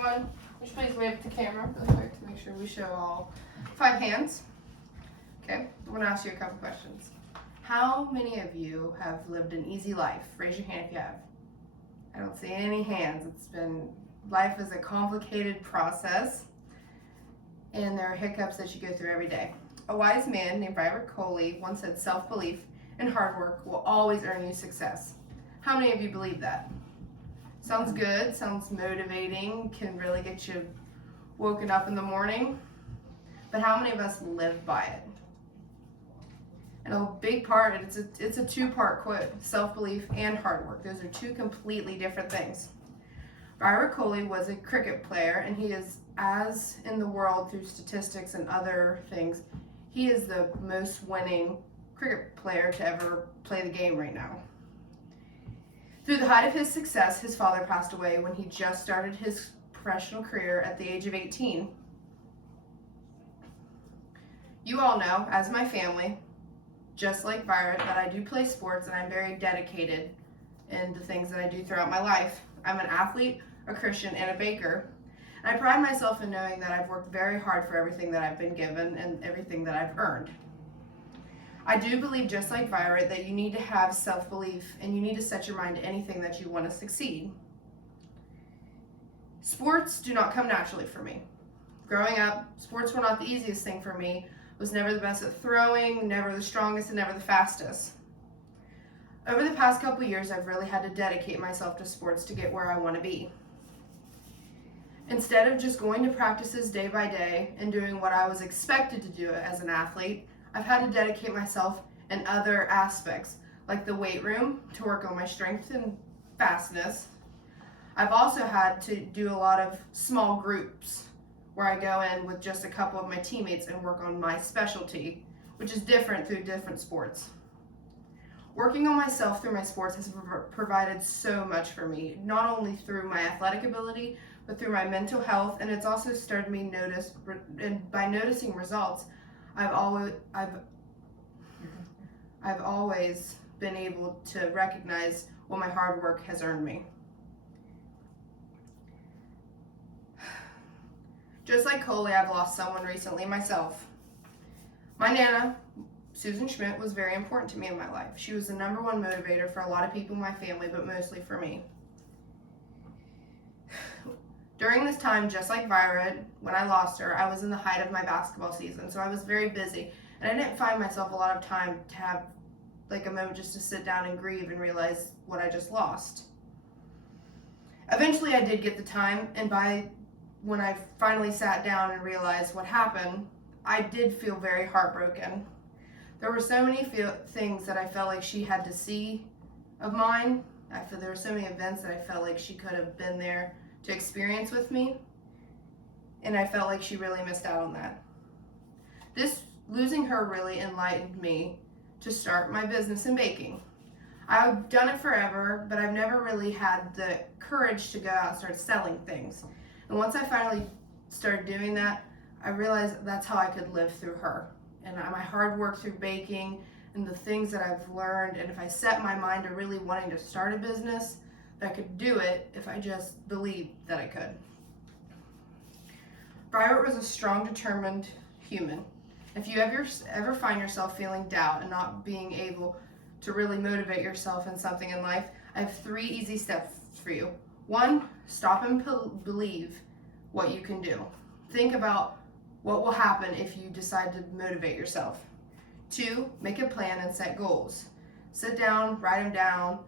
everyone. Would you please wave at the camera really quick to make sure we show all 5 hands? Okay, I'm going to ask you a couple questions. How many of you have lived an easy life? Raise your hand if you have. I don't see any hands. Life is a complicated process, and there are hiccups that you go through every day. A wise man named Byron Coley once said self-belief and hard work will always earn you success. How many of you believe that? Sounds good, sounds motivating, can really get you woken up in the morning, but how many of us live by it? And a big part, it's a 2-part quote, self-belief and hard work. Those are 2 completely different things. Byron Coley was a cricket player, and he is, as in the world through statistics and other things, he is the most winning cricket player to ever play the game right now. Through the height of his success, his father passed away when he just started his professional career at the age of 18. You all know, as my family, just like Byron, that I do play sports and I'm very dedicated in the things that I do throughout my life. I'm an athlete, a Christian, and a baker. And I pride myself in knowing that I've worked very hard for everything that I've been given and everything that I've earned. I do believe, just like Byron, that you need to have self-belief and you need to set your mind to anything that you want to succeed. Sports do not come naturally for me. Growing up, sports were not the easiest thing for me. I was never the best at throwing, never the strongest, and never the fastest. Over the past couple years, I've really had to dedicate myself to sports to get where I want to be. Instead of just going to practices day by day and doing what I was expected to do as an athlete, I've had to dedicate myself in other aspects, like the weight room to work on my strength and fastness. I've also had to do a lot of small groups where I go in with just a couple of my teammates and work on my specialty, which is different through different sports. Working on myself through my sports has provided so much for me, not only through my athletic ability, but through my mental health, and it's also started me notice, and by noticing results, I've always been able to recognize what my hard work has earned me. Just like Coley, I've lost someone recently myself. My Nana, Susan Schmidt, was very important to me in my life. She was the #1 motivator for a lot of people in my family, but mostly for me. During this time, just like Vyra, when I lost her, I was in the height of my basketball season, so I was very busy, and I didn't find myself a lot of time to have like a moment just to sit down and grieve and realize what I just lost. Eventually, I did get the time, and when I finally sat down and realized what happened, I did feel very heartbroken. There were so many things that I felt like she had to see of mine. There were so many events that I felt like she could have been there to experience with me, and I felt like she really missed out on that. Losing her really enlightened me to start my business in baking. I've done it forever, but I've never really had the courage to go out and start selling things. And once I finally started doing that, I realized that's how I could live through her. And my hard work through baking and the things that I've learned, and if I set my mind to really wanting to start a business, that I could do it if I just believed that I could. Brybert was a strong, determined human. If you ever find yourself feeling doubt and not being able to really motivate yourself in something in life, I have 3 easy steps for you. 1, stop and believe what you can do. Think about what will happen if you decide to motivate yourself. 2, make a plan and set goals. Sit down, write them down,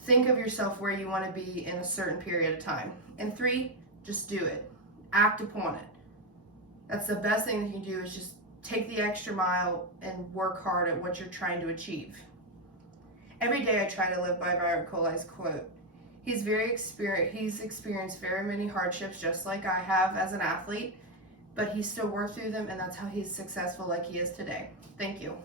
think of yourself where you want to be in a certain period of time. And 3, just do it. Act upon it. That's the best thing that you can do, is just take the extra mile and work hard at what you're trying to achieve. Every day I try to live by Byron Coley's quote. He's experienced very many hardships just like I have as an athlete, but he still worked through them, and that's how he's successful like he is today. Thank you.